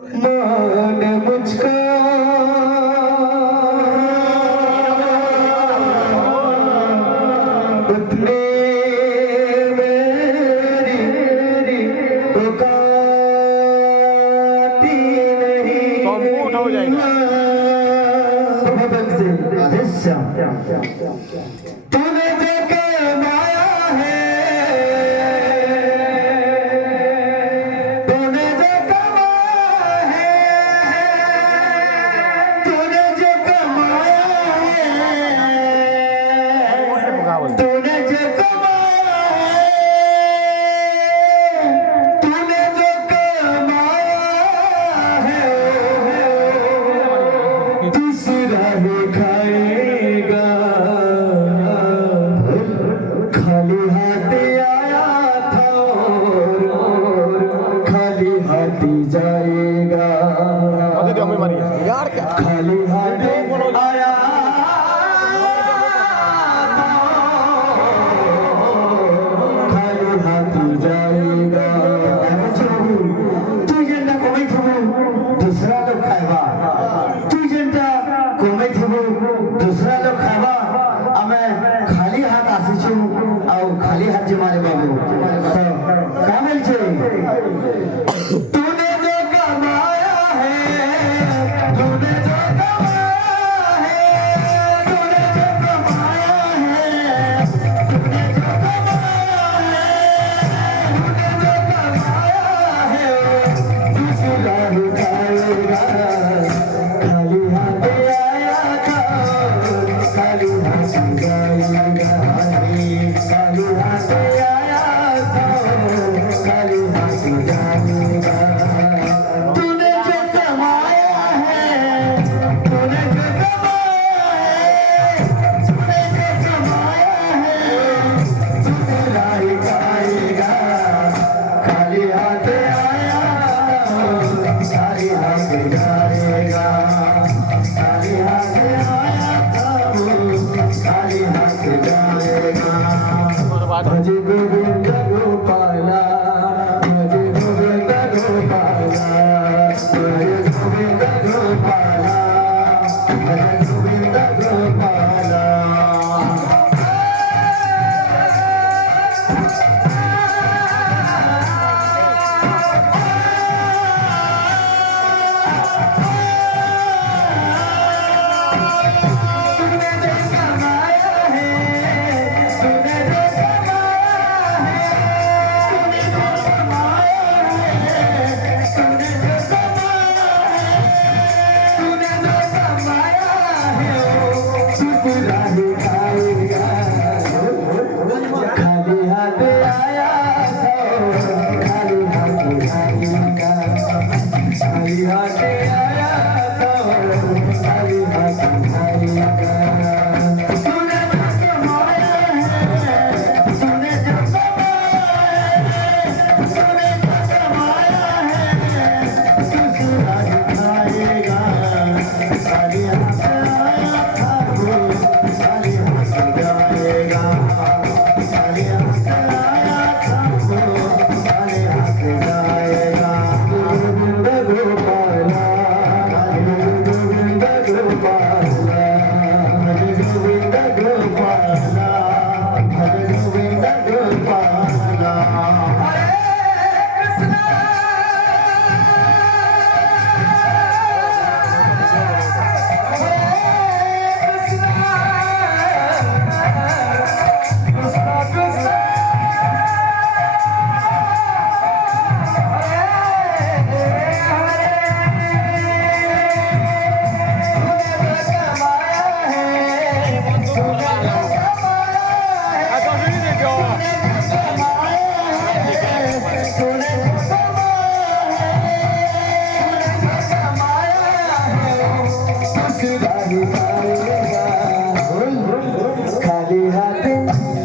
मान मुझको उतने मेरी औकाती नहीं कंप्यूट हो जाएगा। भवन से तूने जो कमाया है तूने जो कमाया है तूने जो कमाया है तूने जो कमाया है तूने जो कमाया है दूसरा ही खाएगा खाली हाथ आया था और खाली हाथ जाएगा यार क्या खाली हाथ आया था, खाली हाथ जाएगा তুই যেটা কমাই থাকবো दूसरा लोग খাইবা তুই যেটা কমাই থাকবো दूसरा लोग খাইবা আমি খালি হাত আসিছু ଆଉ খালি হাত যে মারে বাবু তো কা বলছে तूने जो कमाया है तूने जो कमाया है तूने जो कमाया है तूने जो कमाया है दूसरा ही खाएगा खाली हाथ आया था खाली हाथ जाएगा खाली हाथ आया था खाली हाथ जाएगा तूने जो कमाया है तूने जो कमाया है तूने जो कमाया है दूसरा ही खाएगा खाली हाथ आया खाली हाथ जाएगा खाली हाथ आया था खाली हाथ जाएगा भज गोविंद गोपाला भज गोविंद गोपाला भज गोविंद गोपाला भज गोविंद गोपाला तूने जो कमाया है तूने जो कमाया है तूने जो कमाया है तूने जो कमाया है तूने जो कमाया है दूसरा ही खाएगा खाली हाथ आया था खाली हाथ जाएगा खाली हाथ आया था खाली हाथ जाएगा तूने जो कमाया है तूने जो कमाया है तूने जो कमाया है दूसरा ही खाएगा खाली हाथ आया था खाली हाथ जाएगा खाली हाथ आया था खाली हाथ जाएगा गोविंद गोपाला गोविंद गोपाला गोविंद गोपाला गोविंद गोपाला हरे कृष्णा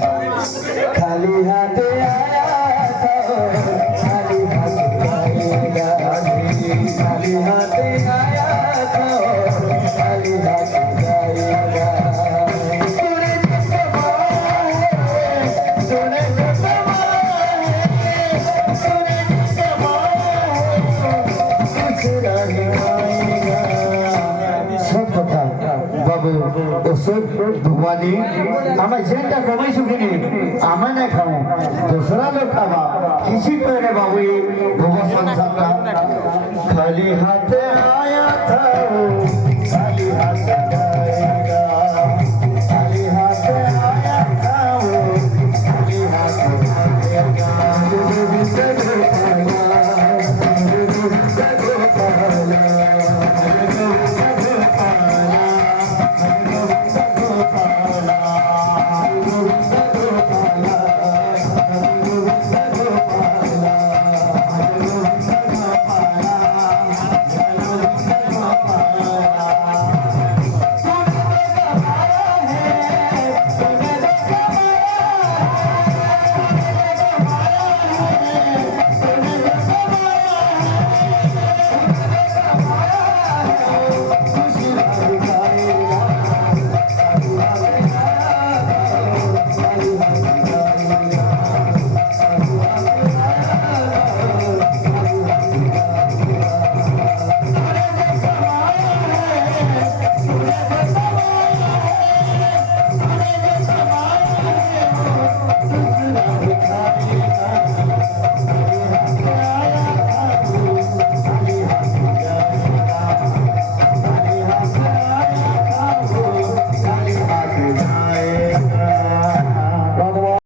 खाली हाथ आया था खाली हाथ जाएगा खाली हाथ आया था खाली हाथ जाएगा तूने जो कमाया है तूने जो कमाया है तूने जो कमाया है সব কথা বাবু ওষুধ ভগবানী আমি যেটা কমাইছু কিনি আমি না খাও দোসরা লোক খাবা কিছু করে বাবু এই ভোগ সংসারটা খালি হাতে আয়া থা খালি হাতে जाएगा खाली हाथे आया था वो खाली हाथे आएगा